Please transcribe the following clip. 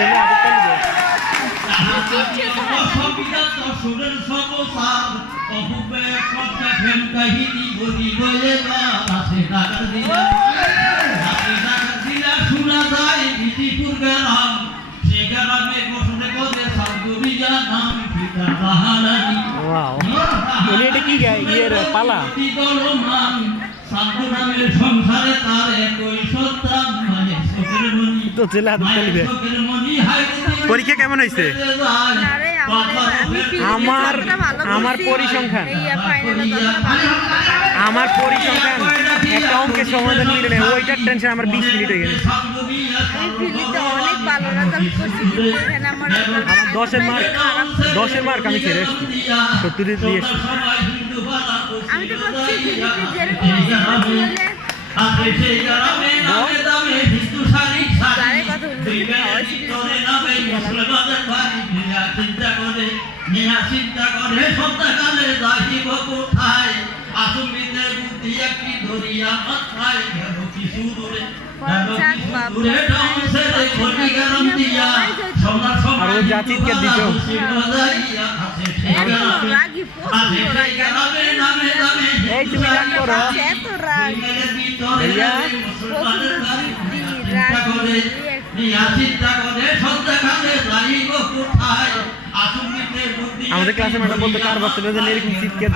ছেলে আগে চলে যায়। এটা কি গায় ইয়ের পালা তো জেলা পরীক্ষা কেমন হয়েছে? আমার আমার পরিসংখ্যান একটা অঙ্কের সমাধান মিলে নেই, ওইটার টেনশন আমার 20 মিনিট হয়ে গেছে। আমার 10-এর মার্ক আমি ছেড়ে এসছি, 70 দিয়ে এসছি। আর ও জাতিকে দিত এই তুমি রাগ করো ভাইয়া। আমাদের ক্লাসে ম্যাডাম বলতো 4 বছর এরকম চিৎকে